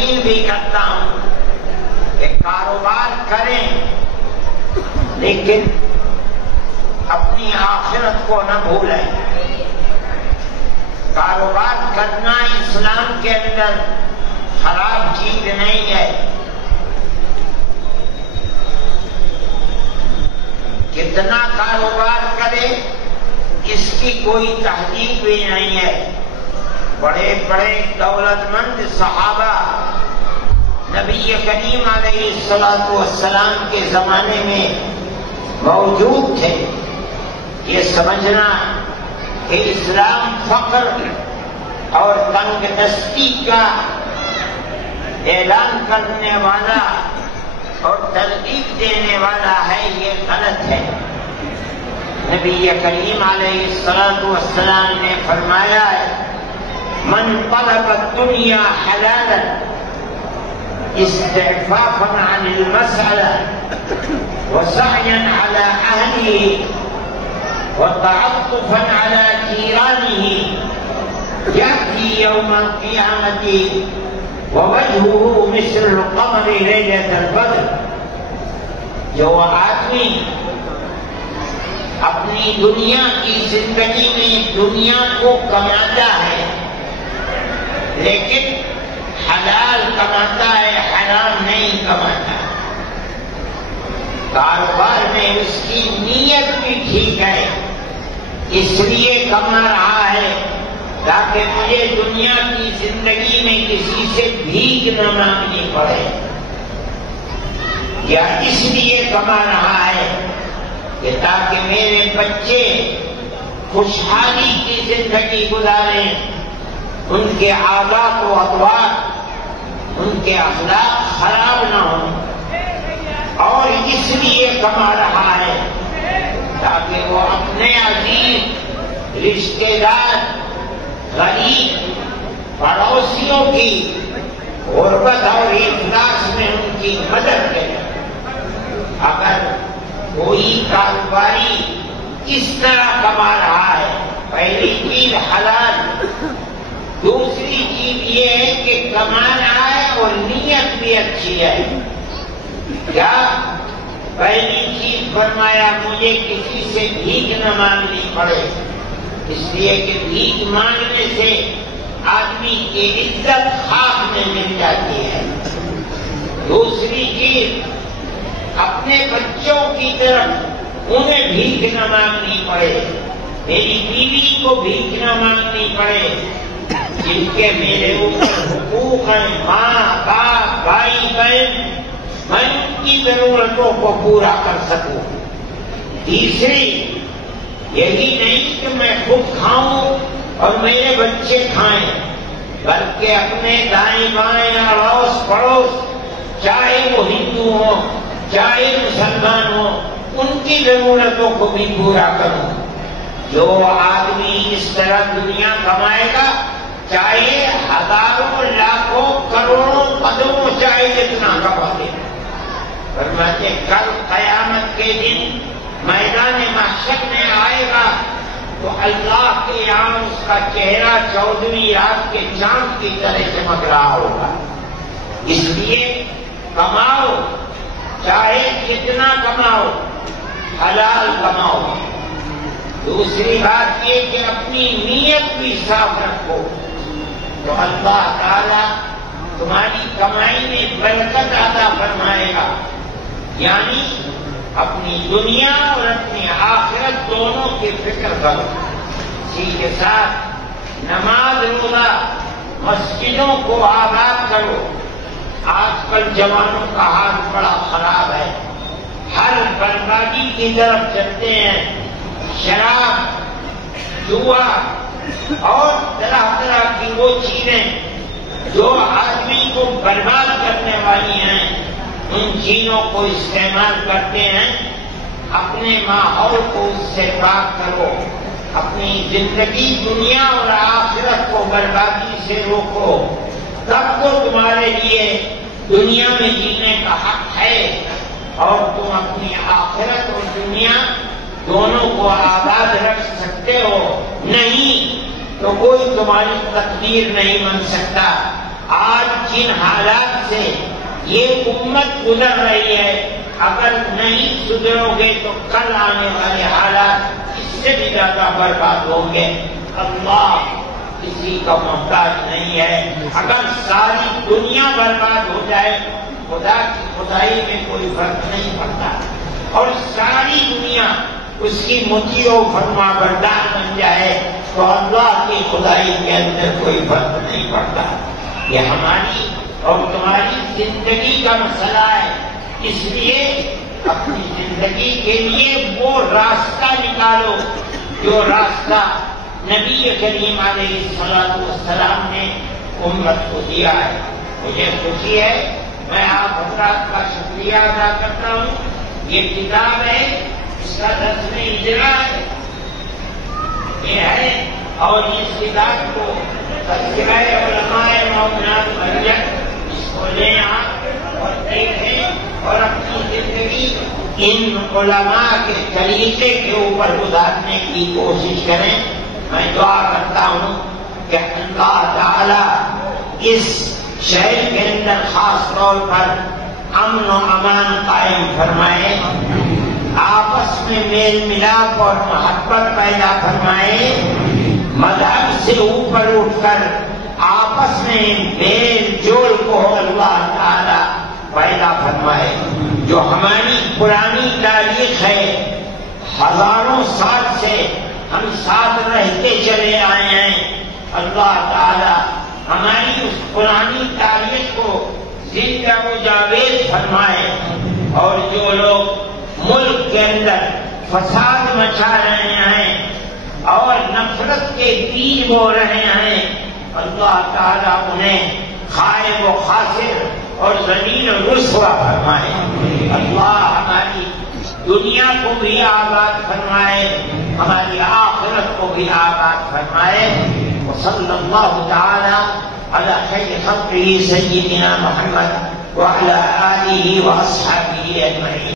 تلقین بھی کرتا ہوں کہ کاروبار کریں لیکن اپنی آخرت کو نہ بھولیں۔ کاروبار کرنا اسلام کے اندر خراب چیز نہیں ہے، کتنا کاروبار کرے اس کی کوئی تحقیق بھی نہیں ہے۔ بڑے بڑے دولت مند صحابہ نبی کریم علیہ الصلوۃ والسلام کے زمانے میں موجود تھے۔ یہ سمجھنا کہ اسلام فقر اور تنگ دستی کا اعلان کرنے والا اور ترغیب دینے والا ہے، یہ غلط ہے۔ نبی کریم علیہ الصلوۃ والسلام نے فرمایا ہے من طلب الدنیا حلالا استعفافا عن المسألة وسعيا على أهله وتعطفا على جيرانه يأتي يوم القيامة ووجهه مثل القمر ليلة البدر۔ جو آدمی اپنی دنیا کی زندگی میں دنیا کو کماتا ہے لیکن حلال کماتا ہے، حرام نہیں کماتا، کاروبار میں اس کی نیت بھی ٹھیک ہے، اس لیے کما رہا ہے تاکہ مجھے دنیا کی زندگی میں کسی سے بھیک نہ مانگنی پڑے، یا اس لیے کما رہا ہے کہ تاکہ میرے بچے خوشحالی کی زندگی گزاریں، ان کے عادات و اطوار، ان کے اخلاق خراب نہ ہوں، اور اس لیے کما رہا ہے تاکہ وہ اپنے عزیز رشتے دار غریب پڑوسیوں کی غربت اور افلاس میں ان کی مدد کرے۔ اگر کوئی کاروباری اس طرح کما رہا ہے، پہلی چیز حلال، دوسری چیز یہ ہے کہ کما رہا ہے اور نیت بھی اچھی ہے۔ کیا پہلی چیز فرمایا مجھے کسی سے بھیک نہ مانگنی پڑے، اس لیے کہ بھیک مانگنے سے آدمی کی عزت خاک میں مل جاتی ہے۔ دوسری چیز اپنے بچوں کی طرف انہیں بھیک نہ مانگنی پڑے، میری بیوی کو بھیک نہ مانگنی پڑے، جن کے میرے اوپر حقوق ہیں، ماں باپ بھائی بہن، میں ان کی ضرورتوں کو پورا کر سکوں۔ تیسری یہی نہیں کہ میں خود کھاؤں اور میرے بچے کھائیں، بلکہ اپنے دائیں بائیں اڑوس پڑوس، چاہے وہ ہندو ہوں چاہے مسلمان ہوں، ان کی ضرورتوں کو بھی پورا کروں۔ جو آدمی اس طرح دنیا کمائے گا، چاہے ہزاروں لاکھوں کروڑوں قدموں چاہے جتنا کما دے، فرماتے کل قیامت کے دن میدان محشر میں آئے گا تو اللہ کے یہاں اس کا چہرہ 14ویں رات کے چاند کی طرح چمک رہا ہوگا۔ اس لیے کماؤ، چاہے کتنا کماؤ، حلال کماؤ۔ دوسری بات یہ کہ اپنی نیت بھی صاف رکھو تو اللہ تعالیٰ تمہاری کمائی میں برکت عطا فرمائے گا، یعنی اپنی دنیا اور اپنی آخرت دونوں کی فکر کرو۔ اسی کے ساتھ نماز روزہ مسجدوں کو آباد کرو۔ آج کل جوانوں کا حال بڑا خراب ہے، ہر بربادی کی طرف چلتے ہیں، شراب، جوا اور طرح طرح کی وہ چیزیں جو آدمی کو برباد کرنے والی ہیں، ان چیزوں کو استعمال کرتے ہیں۔ اپنے ماحول کو اس سے پاک کرو، اپنی زندگی دنیا اور آخرت کو بربادی سے روکو، تب تو تمہارے لیے دنیا میں جینے کا حق ہے اور تم اپنی آخرت اور دنیا دونوں کو آباد رکھ سکتے ہو، نہیں تو کوئی تمہاری تقدیر نہیں بن سکتا۔ آج جن حالات سے یہ امت گزر رہی ہے، اگر نہیں سدھرو گے تو کل آنے والے حالات اس سے بھی زیادہ برباد ہوں گے۔ اللہ کسی کا محتاج نہیں ہے۔ اگر ساری دنیا برباد ہو جائے خدا کی خدائی میں کوئی فرق نہیں پڑتا، اور ساری دنیا اس کی مطیع و فرما بردار بن جائے تو اللہ کی خدائی کے اندر کوئی فرق نہیں پڑتا۔ یہ ہماری اور تمہاری زندگی کا مسئلہ ہے، اس لیے اپنی زندگی کے لیے وہ راستہ نکالو جو راستہ نبی کریم علیہ السلام نے امت کو دیا ہے۔ مجھے خوشی ہے، میں آپ حضرات کا شکریہ ادا کرتا ہوں۔ یہ کتاب ہے، اس کا 10ویں اجرا ہے، یہ ہے، اور اس کتاب کو تذکرہ علماء مومنات مرجع اس کو لیں آپ اور دیکھیں اور اپنی زندگی ان علماء کے طریقے کے اوپر گزارنے کی کوشش کریں۔ میں دعا کرتا ہوں کہ اللہ تعالی اس شہر کے اندر خاص طور پر امن و امان قائم فرمائے، آپس میں میل ملاپ اور محبت پیدا فرمائے، مذہب سے اوپر اٹھ کر آپس میں میل جول کو اللہ تعالی پیدا فرمائے۔ جو ہماری پرانی تاریخ ہے، ہزاروں سال سے ہم ساتھ رہتے چلے آئے ہیں، اللہ تعالی ہماری اس پرانی تاریخ کو زندہ و جاوید فرمائے، اور جو لوگ ملک کے اندر فساد مچا رہے ہیں اور نفرت کے بیج بو رہے ہیں، اللہ تعالیٰ انہیں خائب و خاسر اور ذلیل و رسوا فرمائے۔ اللہ ہماری دنیا کو بھی آباد فرمائے، ہماری آخرت کو بھی آباد فرمائے۔ وصلی اللہ تعالی علی خیر خلقہ سیدنا محمد وعلی آلہ واصحابہ اجمعین۔